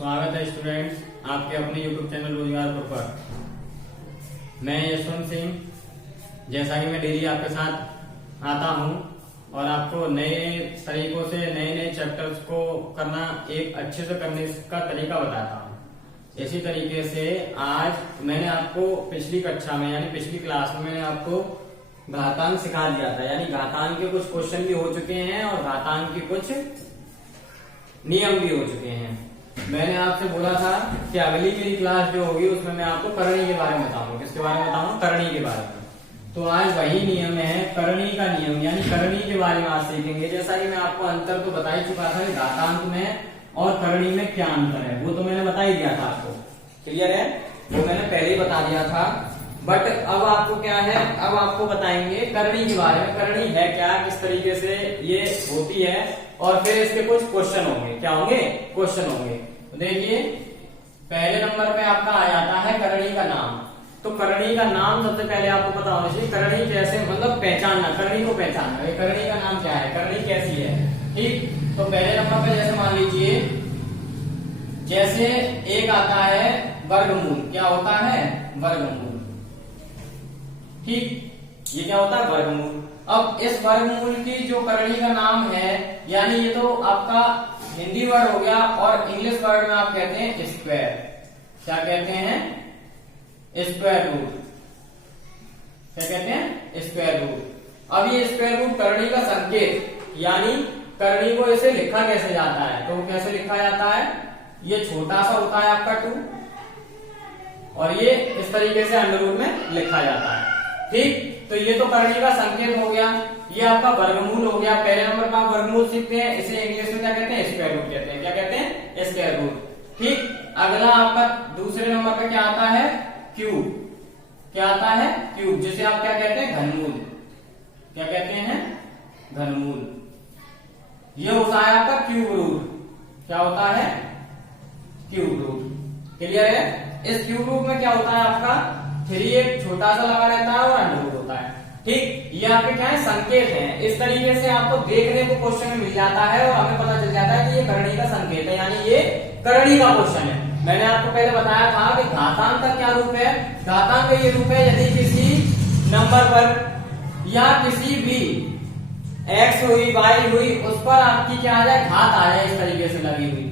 स्वागत है स्टूडेंट्स आपके अपने यूट्यूब चैनल रोजगार पर। मैं यशवंत सिंह, जैसा कि मैं डेली आपके साथ आता हूं और आपको नए तरीकों से नए नए चैप्टर्स को करना एक अच्छे से करने का तरीका बताता हूं। इसी तरीके से आज मैंने आपको पिछली कक्षा में यानी पिछली क्लास में मैंने आपको घातांक सिखा दिया था, यानी घातांक के कुछ क्वेश्चन भी हो चुके हैं और घातांक के कुछ नियम भी हो चुके हैं। मैंने आपसे बोला था कि अगली मेरी क्लास जो होगी उसमें मैं आपको करणी के बारे में बताऊंगा। किसके बारे में बताऊंगा? करणी के बारे में। तो आज वही नियम है, करणी का नियम, यानी करणी के बारे में आज सीखेंगे। जैसा कि मैं आपको अंतर तो बता ही चुका था कि घातांक में और करणी में क्या अंतर है, वो तो मैंने बता ही दिया था आपको। क्लियर है? वो मैंने पहले ही बता दिया था। बट अब आपको क्या है, अब आपको बताएंगे करणी के बारे में। करणी है क्या, किस तरीके से ये होती है, और फिर इसके कुछ क्वेश्चन होंगे। क्या होंगे? क्वेश्चन होंगे। तो देखिए, पहले नंबर पे आपका आ जाता है करणी का नाम। तो करणी का नाम सबसे पहले आपको पता होना चाहिए। करणी कैसे, मतलब पहचानना, करणी को पहचानना। ये करणी का नाम क्या है, करणी कैसी है, ठीक। तो पहले नंबर पे जैसे मान लीजिए, जैसे एक आता है वर्गमूल। क्या होता है? वर्गमूल। ठीक, ये क्या होता है? वर्गमूल। अब इस वर्गमूल की जो करणी का नाम है, यानी ये तो आपका हिंदी वर्ड हो गया, और इंग्लिश वर्ड में आप कहते हैं स्क्वायर। क्या कहते हैं? Square root. क्या कहते हैं? Square root. अब ये स्क्वायर रूट करणी का संकेत, यानी करणी को ऐसे लिखा कैसे जाता है, तो कैसे लिखा जाता है? ये छोटा सा होता है आपका 2, और ये इस तरीके से अंडर रूट में लिखा जाता है। ठीक, तो ये तो करणी का संकेत हो गया। ये आपका वर्गमूल हो गया। पहले नंबर पर आप वर्गमूल सीखते हैं, इसे इंग्लिश में क्या कहते हैं? स्क्वायर रूट कहते हैं। क्या कहते हैं? Square root. ठीक, अगला आपका दूसरे नंबर पे क्या आता है? क्यूब। क्या आता है? क्यूब, जिसे आप क्या कहते हैं? घनमूल। क्या कहते हैं? घनमूल। ये होता है आपका क्यूब रूट। क्या होता है? Cube root. क्लियर है? इस क्यूब रूट में क्या होता है आपका? 3 एक छोटा सा लगा रहता है और अंडर रूट होता है। ठीक, ये आपके क्या है? संकेत हैं। इस तरीके से आपको देखने को क्वेश्चन में मिल जाता है और हमें पता चल जाता है कि ये करणी का संकेत है, यानी ये करणी का क्वेश्चन है। मैंने आपको पहले बताया था कि घातांक का क्या रूप है। घातांक का ये रूप है, यदि किसी नंबर पर या किसी भी x हुई, y हुई, उस पर आपकी क्या आ जाए? घात आ जाए, इस तरीके से लगी हुई,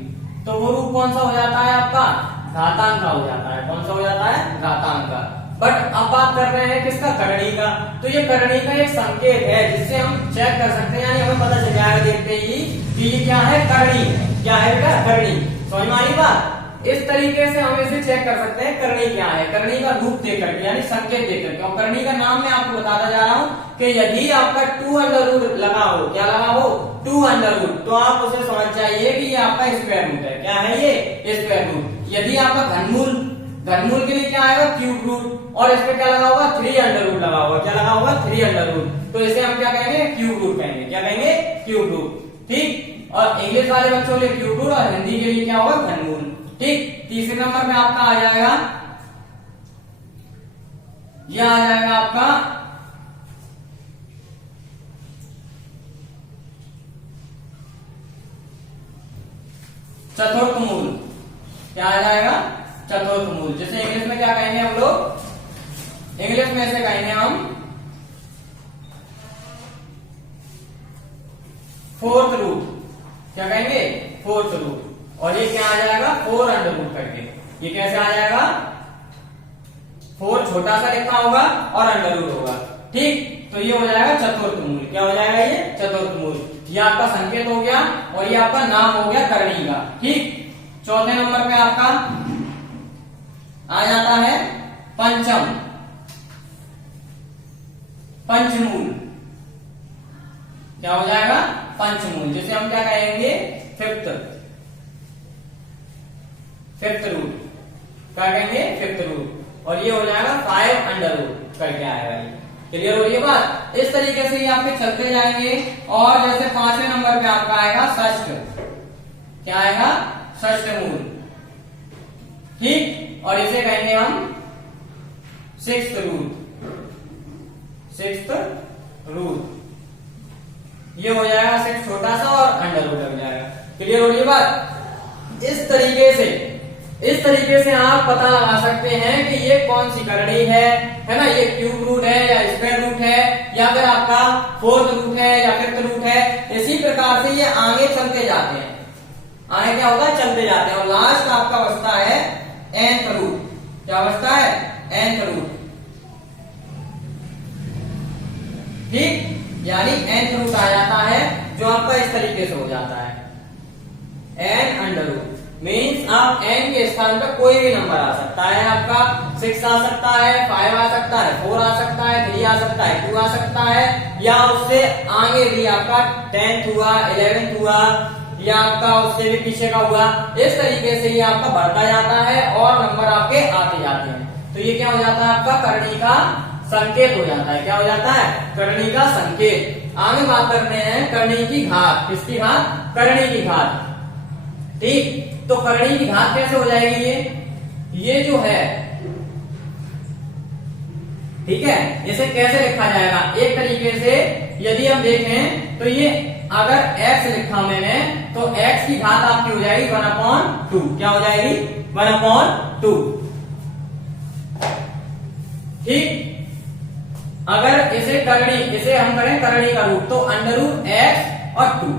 तो वो रूप कौन सा हो जाता है आपका? घातांक का हो जाता है। कौन सा हो जाता है? घातांक का। बट अब बात कर रहे हैं किसका? करणी का। तो ये करणी का एक संकेत है जिससे हम चेक कर सकते हैं, यानी हमें पता चल जाएगा देखते ही कि ये क्या है? करणी है। क्या है बेटा? करणी। समझ में आई बात? इस तरीके से हम इसे चेक कर सकते हैं करणी क्या है, करणी का रूप देख करके, यानी संकेत देख करके। और करणी का नाम मैं आपको बताता जा रहा हूं कि यदि आपका 2 अंडर रूट लगा हो, क्या लगा हो? 2 अंडर रूट, तो आप उसे समझ जाइए कि ये आपका स्क्वायर रूट है। क्या है ये? Square root. यदि आपका घनमूल, घनमूल के लिए क्या आएगा? क्यूब रूट, और इस पे क्या लगा होगा? 3 अंडर रूट लगा होगा। क्या लगा होगा? 3 अंडर रूट। तो इसे हम क्या कहेंगे? क्यूब रूट कहेंगे। क्या कहेंगे? Cube root. ठीक, और इंग्लिश वाले बच्चों के लिए क्यूब रूट, और हिंदी के लिए क्या होगा? घनमूल। ठीक, तीसरे नंबर पे आपका आ जाएगा, यह आ जाएगा आपका चतुर्थ मूल। क्या आ जाएगा? चतुर्थ मूल, जिसे इंग्लिश में क्या कहेंगे हम लोग? इंग्लिश में ऐसे कहेंगे हम फोर्थ रूट। क्या कहेंगे? Fourth root. और ये क्या आ जाएगा? 4 अंडर रूट करके। ये कैसे आ जाएगा? 4 छोटा सा लिखा होगा और अंडर रूट होगा। ठीक, तो ये हो जाएगा चतुर्थ मूल। क्या हो जाएगा? ये चतुर्थ मूल। ये आपका संकेत हो गया और ये आपका नाम हो गया करणी का। ठीक, चौथे नंबर पे आपका आ जाता है पंचम, पंचमूल। क्या हो जाएगा? पंचमूल, जिसे हम क्या कहेंगे? Fifth root. क्या कहेंगे? Fifth root. और ये हो जाएगा 5 अंडर रूट करके आएगा। ये क्लियर हो रही है बात? इस तरीके से ये आपके चलते जाएंगे। और जैसे 5वें नंबर पे आपका आएगा षष्ठ। क्या आएगा? षष्ठ मूल। ठीक, और इसे कहेंगे हम 6th रूट। 6th रूट, ये हो जाएगा 6 छोटा सा और अंडर रूट लग जाएगा। क्लियर हो रही है बात? इस तरीके से आप पता लगा सकते हैं कि ये कौन सी करनी है ना, ये क्यूब रूट है या स्क्वायर रूट है या फिर आपका फोर्थ रूट है या फिफ्थ रूट है। इसी प्रकार से ये आगे चलते जाते हैं, आगे क्या होगा, चलते जाते हैं और लास्ट आपका बचता है nth रूट। क्या बचता है, nth रूट। ठीक, यानी nth रूट आ जाता है जो आपका इस तरीके से हो जाता है n अंडर रूट। मीन्स आप n के स्थान पर कोई भी नंबर आ सकता है, आपका 6 आ सकता है, 5 आ सकता है, 4 आ सकता है, 3 आ सकता है, 2 आ सकता है, या उससे आगे भी आपका 10th हुआ, 11th हुआ, या आपका उससे भी पीछे का हुआ। इस तरीके से ये आपका बढ़ता जाता है और नंबर आपके आते जाते हैं। तो ये क्या हो जाता है, आपका करनी का संकेत हो जाता है। क्या हो जाता है, करनी का संकेत। आगे बात करते हैं करनी की घात। किसकी घात, करनी की घात। ठीक, तो करनी की घात कैसे हो जाएगी, ये जो है, ठीक है, इसे कैसे लिखा जाएगा। एक तरीके से यदि हम देखें तो ये अगर x लिखा मैंने तो x की घात आपकी हो जाएगी 1/2। क्या हो जाएगी, 1/2। ठीक, अगर इसे हम करें करनी का रूप तो √x और 2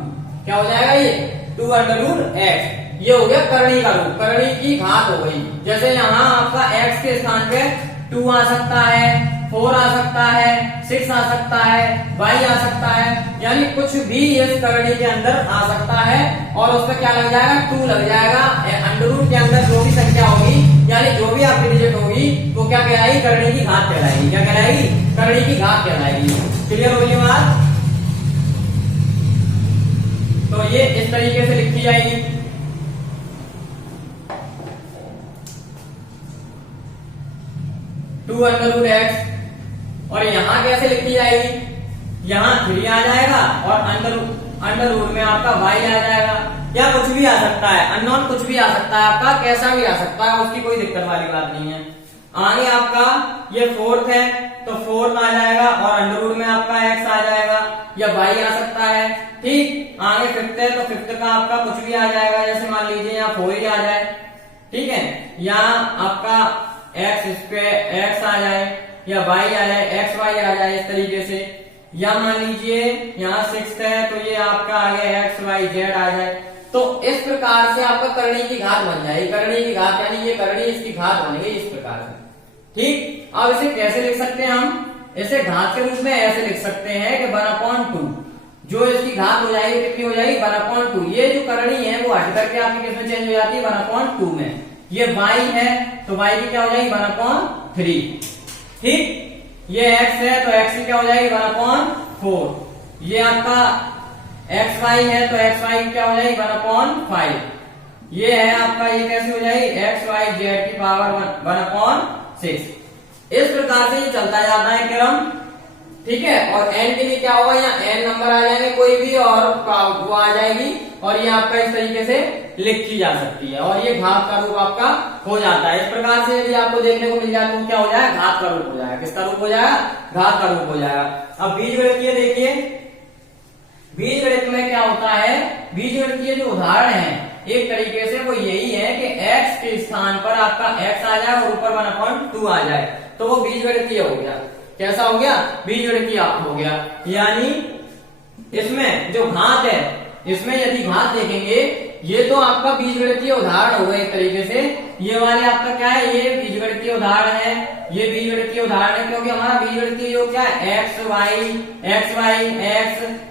क्या हो जाएगा, ये 2√x। ये हो गया करनी का रूप, करनी की घात हो गई। जैसे यहाँ आपका x के स्थान पे 2 आ सकता है, 4 आ सकता है, 6 आ सकता है, y आ सकता है, यानी कुछ भी इस करनी के अंदर आ सकता है और उस पर क्या लग जाएगा, 2 लग जाएगा। अंडर रूट के अंदर जो भी संख्या होगी, यानी जो भी आपकी डिजिट होगी, वो क्या कहलाएगी, करनी की घात कहलाएगी। क्या कहलाएगी, करनी की घात कहलाएगी। क्लियर होगी बात। तो ये इस तरीके से लिखी जाएगी। √x और यहाँ कैसे लिखी जाएगी, यहाँ 3 आ जाएगा और अंडर रूट में आपका y आ जाएगा, या कुछ भी आ सकता है, अननोन कुछ भी आ सकता है, आपका कैसा भी आ सकता है, उसकी कोई दिक्कत वाली बात नहीं है। आगे आपका ये 4th है तो 4th आ जाएगा और अंडर रूट में आपका x आ जाएगा या y आ सकता है। ठीक, आगे 5th है तो 5th का आपका कुछ भी आ जाएगा, जैसे मान लीजिए यहाँ 4 ही आ जाए। ठीक है, यहाँ आपका x आ जाए या y आ जाए, xy आ जाए इस तरीके से। या मान लीजिए यहाँ 6 है तो ये आपका आगे xyz आ जाए। तो इस प्रकार से आपका करनी की घात बन जाएगी। करनी की घात यानी ये करनी, इसकी घात बनेगी इस प्रकार से। ठीक, अब इसे कैसे लिख सकते हैं हम, इसे घात के रूप में ऐसे लिख सकते हैं कि 1/2 जो इसकी घात हो जाएगी, कितनी हो जाएगी, 1/2। ये जो करनी है वो हट करके आपकी किसमें चेंज हो जाती है, 1/2 में। ये y है तो y की क्या हो जाएगी, 1/3। ठीक, ये x है तो x की क्या हो जाएगी, 1/4। ये आपका xy है तो xy की क्या हो जाएगी, 1/5। ये है आपका, ये कैसे हो जाएगी, xyz की पावर 1/6। इस प्रकार से ये चलता जाता है क्रम। ठीक है, और n के लिए क्या होगा, यहाँ n नंबर आ जाएंगे कोई भी और वो आ जाएगी और ये आपका इस तरीके से लिखी जा सकती है और ये घात का रूप आपका हो जाता है। इस प्रकार से यदि आपको देखने को मिल जाए तो क्या हो जाएगा, घात का रूप हो जाएगा। किसका रूप हो जाएगा, घात का रूप हो जाएगा। अब बीजगणितीय देखिए, बीजगणित में क्या होता है, बीजगणितीय जो उदाहरण है एक तरीके से वो यही है कि x के स्थान पर आपका x आ जाए और ऊपर 1/2 आ जाए तो वो बीजगणितीय हो गया। कैसा हो गया, बीजगणितीय हो गया। यानी इसमें जो घात है, इसमें यदि घात देखेंगे, ये तो आपका बीजगणितीय उदाहरण होगा एक तरीके से। ये वाले आपका क्या है, ये बीजगणितीय उदाहरण है, ये बीजगणितीय उदाहरण है क्योंकि हमारा बीजगणितीय योग क्या है, x,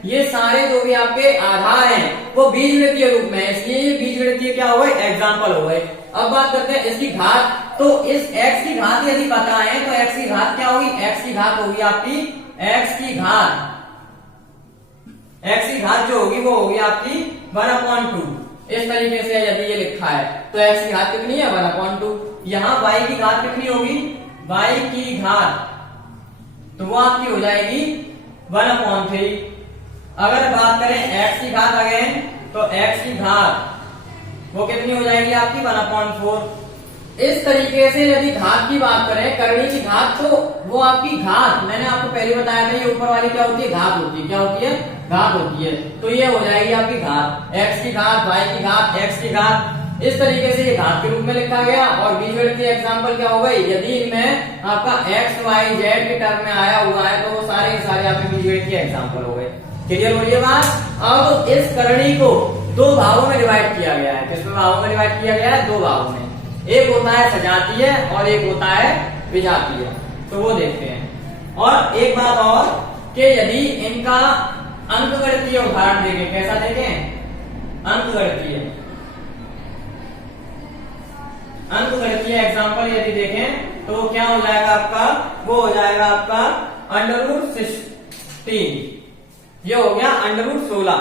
ये सारे जो भी आपके आधार हैं वो बीजगणितीय रूप में है, इसलिए ये बीजगणितीय क्या हो गए, एग्जाम्पल हो गए। अब बात करते हैं इसकी घात। तो इस x की घात यदि पता है तो x की घात क्या होगी, x की घात होगी आपकी, x की घात जो होगी वो होगी आपकी 1/2। इस तरीके से यदि ये लिखा है तो x की घात कितनी है, 1/2। यहाँ y की घात कितनी होगी, y की घात तो वो आपकी हो जाएगी 1/3। अगर बात करें x की घात अगेन तो x की घात वो कितनी हो जाएगी आपकी, 1/4। इस तरीके से यदि घात की बात करें, करनी की घात, तो वो आपकी घात मैंने आपको पहले बताया था, ये ऊपर वाली क्या होती है, घात होती है। क्या होती है, घात होती है। तो ये हो जाएगी आपकी घात, x की घात, y की घात, x की घात। इस तरीके से ये घात के रूप में लिखा गया। और बीजगणितीय एग्जाम्पल क्या हो गई, यदि इनमें आपका x y z के टर्म में आया हुआ है तो वो सारे के सारे आपके बीजगणितीय एग्जाम्पल हो गए। क्लियर हो रही है बात। अब इस करणी को दो भागों में डिवाइड किया गया है। किसमें भागों में डिवाइड किया गया है, दो भागों में। एक होता है सजातीय और एक होता है विजातीय। तो वो देखते हैं। और एक बात और कि यदि इनका अंकगणितीय उदाहरण देखें, कैसा देखें, अंकगणितीय एग्जाम्पल यदि देखें तो क्या हो जाएगा आपका, वो हो जाएगा आपका √16, ये हो गया √16।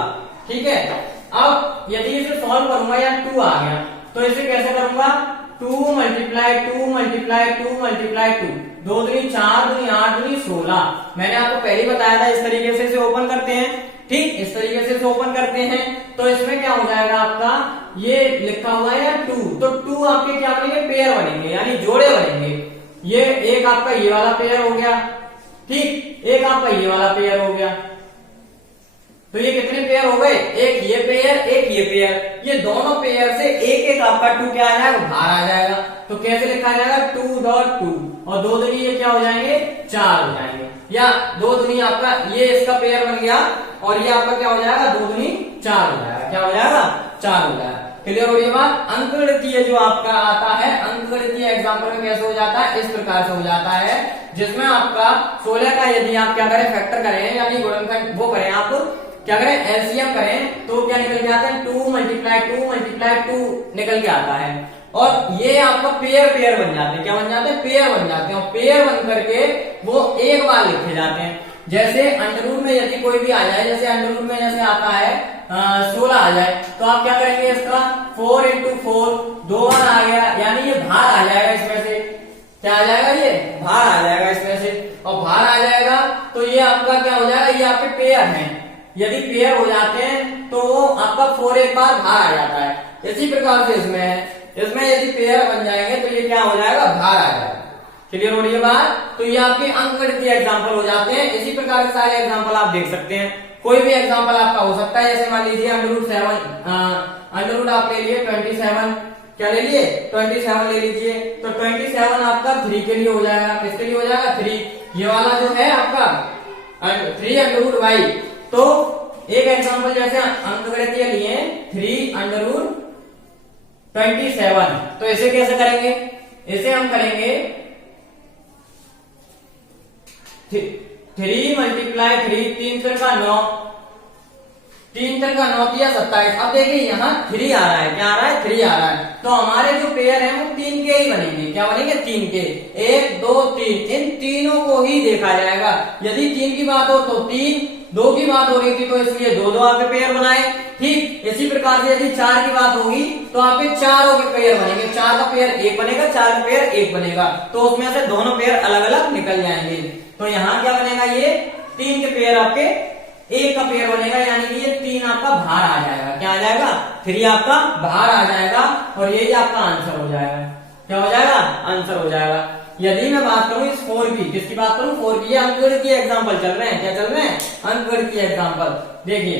ठीक है। अब यदि इसे सॉल्व करूंगा या 2 आ गया तो इसे कैसे करूंगा, 2 × 2 × 2 × 2, 2 दूनी 4, दूनी 8, दूनी 16। मैंने आपको पहले ही बताया था इस तरीके से इसे ओपन करते हैं। ठीक, इस तरीके से इसे ओपन करते हैं तो इसमें क्या हो जाएगा आपका, ये लिखा हुआ है 2, तो 2 आपके क्या बनेंगे, पेयर बनेंगे, यानी जोड़े बनेंगे। ये एक आपका ये वाला पेयर हो गया, ठीक, एक आपका ये वाला पेयर हो गया। तो ये कितने पेयर हो गए, एक ये पेयर, एक ये पेयर। ये दोनों पेयर से एक एक आपका 2 क्या आ जाएगा, बाहर आ जाएगा। तो कैसे लिखा जाएगा, 2.2 और 2 दूनी ये क्या हो जाएंगे, 4 हो जाएंगे। या 2 दूनी आपका ये इसका पेयर बन गया और ये आपका क्या हो जाएगा, 2 दूनी 4 हो जाएगा। क्या हो जाएगा, 4 हो जाएगा। क्लियर हो रही है बात। अंकगणितीय जो आपका आता है, अंकगणितीय एग्जाम्पल में कैसे हो जाता है, इस प्रकार से हो जाता है जिसमें आपका 16 का यदि आप क्या करें, फैक्टर करें, यानी गुणनखंड वो करें, आप क्या करें, एलसीएम करें, तो क्या निकल के आता है, 2 × 2 निकल के आता है। और ये आपका पेयर बन जाते हैं। क्या बन जाते हैं, पेयर बन जाते हैं। और पेयर बन करके वो एक बार लिखे जाते हैं। जैसे अंडर में यदि कोई भी आ जाए, जैसे अंडर में जैसे आता है 16 आ जाए, तो आप क्या करेंगे, इसका 4 × 4, 2 बार आ गया, यानी ये बाहर आ जाएगा। इसमें से क्या आ जाएगा, ये बाहर आ जाएगा इसमें से। और बाहर आ जाएगा तो ये आपका क्या हो जाएगा, ये आपके पेयर हैं। यदि पेयर हो जाते हैं तो आपका 4 एक बार बाहर आ जाता है। इसी प्रकार से इसमें यदि पेयर बन जाएंगे तो ये क्या हो जाएगा, बाहर आ जाएगा। क्लियर हो रही है बात। तो ये आपके अंकगणितीय एग्जाम्पल हो जाते हैं। इसी प्रकार से सारे एग्जाम्पल आप देख सकते हैं। कोई भी एग्जाम्पल आपका हो सकता है। जैसे मान लीजिए √7 आप ले लिए 27, क्या ले लिए, 27 ले लीजिए। तो 27 आपका 3 के लिए हो जाएगा। किसके लिए हो जाएगा, 3। ये वाला जो है आपका 3 √y। तो एक एग्जाम्पल जैसे अंकगणितीय लिए 3 √27, तो इसे कैसे करेंगे, इसे हम करेंगे 3 × 3, 3 × 9, 3 × 9 किया 27। अब देखिए यहाँ 3 आ रहा है, क्या आ रहा है, 3 आ रहा है। तो हमारे जो पेयर है वो 3 के ही बनेंगे। क्या बनेंगे, 3 के। 1 2 3, इन तीनों को ही देखा जाएगा। यदि 3 की बात हो तो 3, 2 की बात हो रही थी तो इसलिए 2 आपके पेयर बनाए। ठीक, इसी प्रकार से यदि 4 की बात होगी तो आपके चारों के पेयर बनेंगे। 4 का पेयर 1 बनेगा, 4 का पेयर 1 बनेगा। तो उसमें से दोनों पेयर अलग अलग निकल जाएंगे। तो यहाँ क्या बनेगा, ये 3 के पेयर आपके 1 का पेयर बनेगा, यानी कि ये 3 आपका बाहर आ जाएगा। क्या आ जाएगा, 3 आपका बाहर आ जाएगा और यही आपका आंसर हो जाएगा। क्या हो जाएगा, आंसर हो जाएगा। यदि मैं बात करूं इस 4 की, किसकी बात करूं, 4 की। ये अंकगणितीय एग्जाम्पल चल रहे हैं। क्या चल रहे हैं, अंकगणितीय एग्जाम्पल। देखिए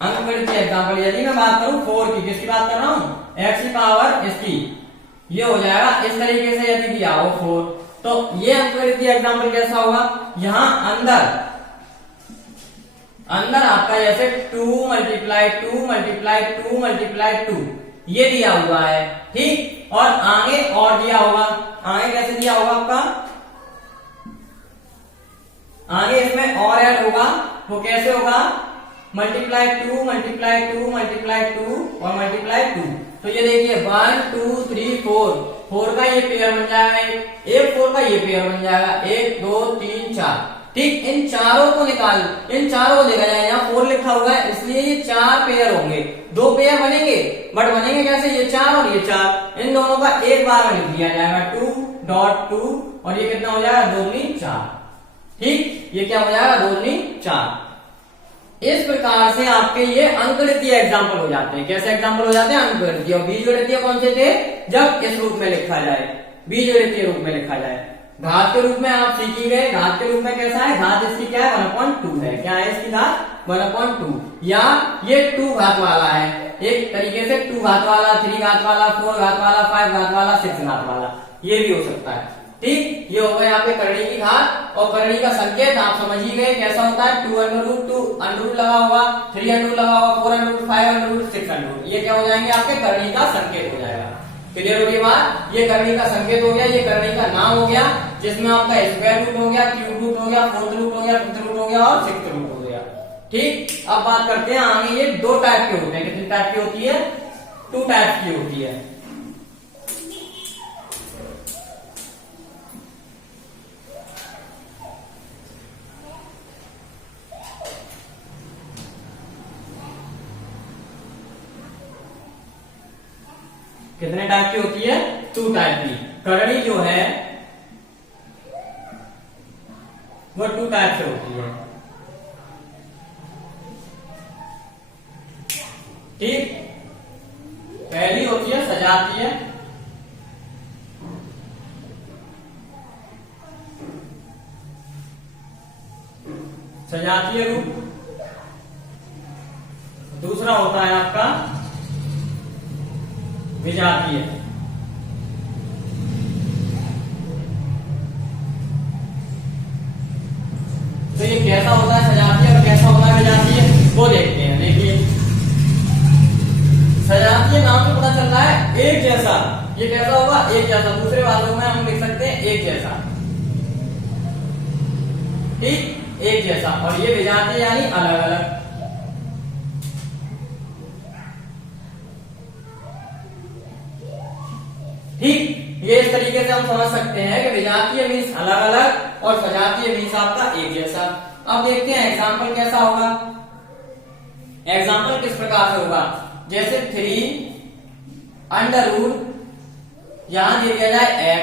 अंकगणितीय एग्जाम्पल, यदि मैं बात करूं 4 की, किसकी बात कर रहा हूं, x की पावर इसकी, ये हो जाएगा इस तरीके से। यदि दिया हो 4, तो ये अंकगणितीय एग्जाम्पल कैसा होगा, यहां अंदर आपका जैसे 2 × 2 × 2 ये दिया हुआ है। ठीक, और आगे और दिया होगा। आगे कैसे दिया होगा आपका, आगे इसमें और ऐड होगा। वो कैसे होगा, ×2 × 2 × 2 और ×2। तो ये देखिए 1 2 3 4 का ये पेयर बन जाएगा, एक 4 का ये पेयर बन जाएगा, 1 2 3 4। ठीक, इन चारों को निकाल, इन चारों को देखा जाए, यहाँ 4 लिखा हुआ है इसलिए ये 4 पेयर होंगे। 2 पेयर बनेंगे, बट बनेंगे कैसे, ये 4 और ये 4। इन दोनों का एक बार में लिख दिया जाएगा 2.2 और ये कितना हो जाएगा, 2 दूनी 4। ठीक, ये क्या हो जाएगा, 2 दूनी 4। इस प्रकार से आपके ये अंकगणितीय एग्जाम्पल हो जाते हैं। कैसे एग्जाम्पल हो जाते हैं, अंकगणितीय। और बीजगणितीय कौन से थे, जब इस रूप में लिखा जाए, बीजगणितीय रूप में लिखा जाए। घात के रूप में आप सीखी गए, घात के रूप में कैसा है, घात इसकी क्या है 1/2 है, क्या है इसकी घात 1/2, या ये 2 घात वाला है, एक तरीके से 2 घात वाला, 3 घात वाला, 4 घात वाला, 5 घात वाला, 6 घात वाला, ये भी हो सकता है। ठीक, ये होगा यहाँ पे करणी की घात, और करणी का संकेत आप समझ ही गए कैसा होता है, 2√2 अंडर लगा हुआ, 3 अंडर लगा हुआ, 4 अंडर, 5 अंडर, 6 अंडर, ये क्या हो जाएंगे आपके करणी का संकेत हो जाएगा। क्लियर हो गई बात, ये करणी का संकेत हो गया, ये करणी का नाम हो गया, जिसमें आपका स्क्वायर रूट हो गया, क्यूब रूट हो गया, फोर्थ रूट हो गया, फिफ्थ रूट हो गया और सिक्स्थ रूट हो गया। ठीक, अब बात करते हैं आगे, ये 2 टाइप के होते हैं, कितनी टाइप की होती है, 2 टाइप की होती है। कितने टाइप की होती है, 2 टाइप की। करणी जो है वो 2 टाइप से होती है। ठीक, पहली होती है सजातीय, सजातीय रूप, दूसरा होता है आपका विजातीय। तो ये कैसा होता है सजातीय और कैसा होता है विजातीय, वो देखते हैं। देखिए, सजातीय नाम से पता चल रहा है एक जैसा, ये कैसा होगा, एक जैसा, दूसरे भाषाओं में हम लिख सकते हैं एक जैसा। ठीक, एक जैसा, और ये विजातीय यानी अलग अलग। ठीक, ये इस तरीके से हम समझ सकते हैं कि विजातीय मीन्स अलग अलग और सजातीय मीन्स आपका एक जैसा। अब देखते हैं एग्जाम्पल कैसा होगा। एग्जाम्पल किस प्रकार से होगा, जैसे 3 अंडर रूट, यहां दे दिया जाए x,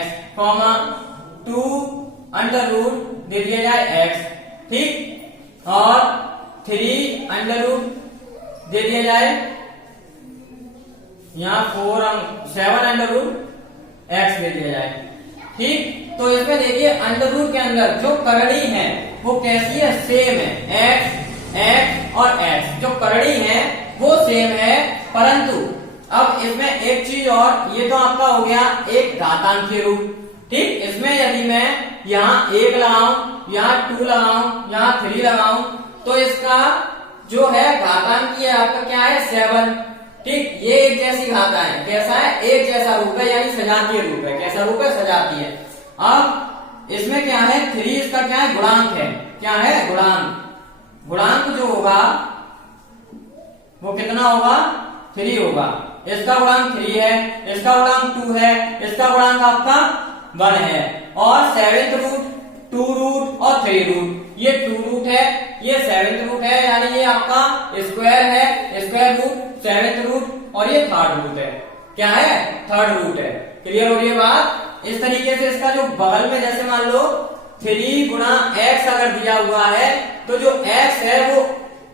2 अंडर रूट दे दिया जाए x, ठीक, और 3 अंडर रूट दे दिया जाए, यहां 7 अंडर रूट x दे दिया जाए। ठीक, तो इसमें देखिए अंडर रूट के अंदर जो करणी है वो कैसी है, सेम है, x और x जो करणी है वो सेम है, परंतु अब इसमें एक चीज और, ये तो आपका हो गया एक घातांकीय रूप। ठीक, इसमें यदि मैं यहाँ 1 लगाऊं, यहाँ 2 लगाऊं, यहाँ 3 लगाऊं, तो इसका जो है घातांकीय आपका क्या है 7। ठीक, ये एक जैसी घाता है, कैसा है, एक जैसा रूप है, यानी सजातीय रूप है। कैसा रूप है, सजातीय। अब इसमें क्या है, 3 इसका क्या है, गुणांक है, क्या है, गुणांक। गुणांक जो होगा वो कितना होगा, 3 होगा। इसका गुणांक 3 है, इसका गुणांक 2 है, इसका गुणांक आपका 1 है, और 7th रूट, 2 रूट और 3 रूट, ये 2 रूट है, ये 7th रूट है, यानी ये आपका स्क्वायर है, स्क्वायर रूट, 7th रूट, और ये 3rd रूट है, क्या है, 3rd रूट है। क्लियर हो रही है बात। इस तरीके से इसका जो बगल में, जैसे मान लो 3 गुणा x अगर दिया हुआ है, तो जो x है वो,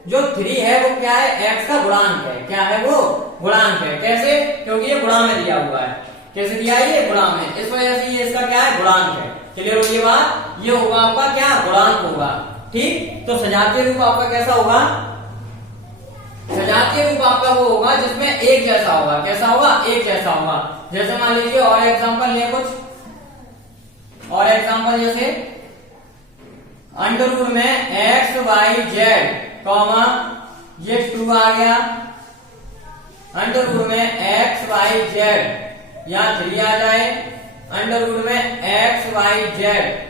जो 3 है वो क्या है, x का गुणांक है, क्या है वो, गुणांक है। कैसे, क्योंकि ये गुणा में दिया हुआ है, कैसे दिया है, ये गुणा में, इस वजह से ये इसका क्या है, गुणांक है। क्लियर हो रही है बात, ये होगा आपका क्या, गुणांक होगा। ठीक, तो सजातीय रूप आपका कैसा होगा, सजातीय रूप आपका वो होगा जिसमें एक जैसा होगा, कैसा होगा, एक जैसा होगा। जैसे मान लीजिए और एग्जांपल ले कुछ, और एग्जांपल जैसे अंडर रूट में x y z कॉमा ये 2 आ गया, अंडर रूट में x y z यहाँ 3 आ जाए, अंडर रूट में x y z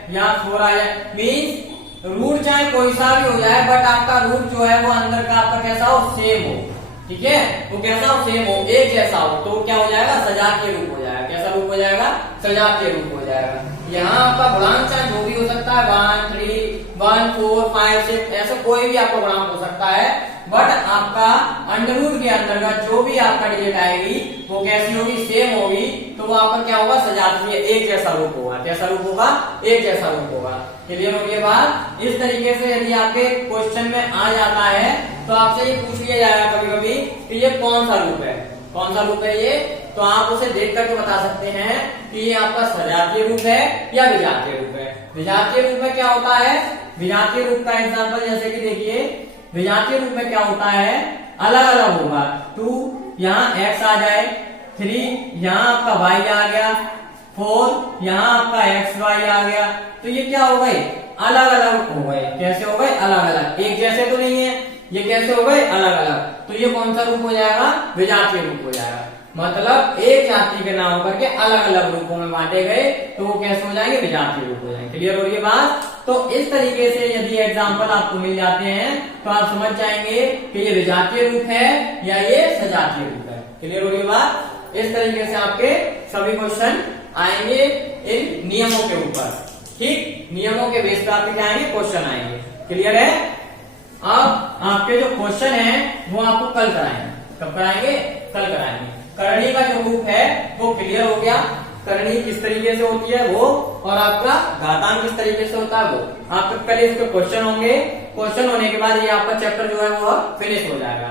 यहाँ 4 आ जाए। मीन्स रूट चाहे कोई सा भी हो जाए, बट आपका रूट जो है वो अंदर का आपका कैसा हो, सेम हो। ठीक है, वो कैसा हो, सेम हो, एक जैसा हो, तो क्या हो जाएगा, सजातीय रूप हो जाएगा। कैसा रूप हो जाएगा, सजातीय रूप हो जाएगा। यहाँ आपका गुणांक चाहे जो भी हो सकता है, 1 3 1 4 5 6 ऐसा कोई भी आपका गुणांक हो सकता है, बट आपका अंडर रूट के अंतर्गत जो भी आपका डिजिट आएगी वो कैसी होगी, सेम होगी, तो वो आपका क्या होगा, सजातीय, एक जैसा रूप होगा। कैसा रूप होगा, एक जैसा रूप होगा। क्लियर हो गई बात। इस तरीके से यदि आपके क्वेश्चन में आ जाता है तो आपसे ये पूछ लिया जाएगा कभी कभी कि ये कौन सा रूप है, कौन सा रूप है ये? तो आप उसे देख करके बता सकते हैं कि ये आपका सजातीय रूप है या विजातीय रूप है। विजातीय रूप में क्या होता है? विजातीय रूप का एग्जाम्पल जैसे कि देखिए, विजातीय रूप में क्या होता है, अलग अलग होगा। 2 यहाँ x आ जाए, 3 यहाँ आपका y आ गया, 4 यहाँ आपका xy आ गया, तो ये क्या हो गए? अलग अलग हो गए। कैसे हो गए? अलग अलग, एक जैसे तो नहीं है। ये कैसे हो गए? अलग अलग। तो ये कौन सा रूप हो जाएगा? विजातीय रूप हो जाएगा। मतलब एक जाति के नाम करके अलग अलग रूपों में बांटे गए, तो वो कैसे हो जाएंगे? विजातीय रूप हो जाएंगे। क्लियर हो रही है बात? तो इस तरीके से यदि एग्जाम्पल आपको मिल जाते हैं तो आप समझ जाएंगे कि ये विजातीय रूप है या ये सजातीय रूप है। क्लियर हो रही है बात? इस तरीके से आपके सभी क्वेश्चन आएंगे इन नियमों के ऊपर। ठीक, नियमों के बेस पर आपके क्या आएंगे? क्वेश्चन आएंगे। क्लियर है? अब आपके जो क्वेश्चन है वो आपको कल कराएंगे। कब कराएंगे? कल कराएंगे। करणी का जो रूप है वो क्लियर हो गया, करणी किस तरीके से होती है वो, और आपका घातांक किस तरीके से होता है वो। आपके कल इसके क्वेश्चन होंगे। क्वेश्चन होने के बाद ये आपका चैप्टर जो है वो फिनिश हो जाएगा।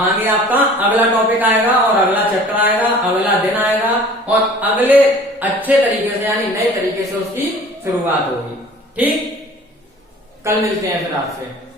आगे आपका अगला टॉपिक आएगा और अगला चैप्टर आएगा, अगला दिन आएगा और अगले अच्छे तरीके से यानी नए तरीके से उसकी शुरुआत होगी। ठीक, कल मिलते हैं फिर आपसे।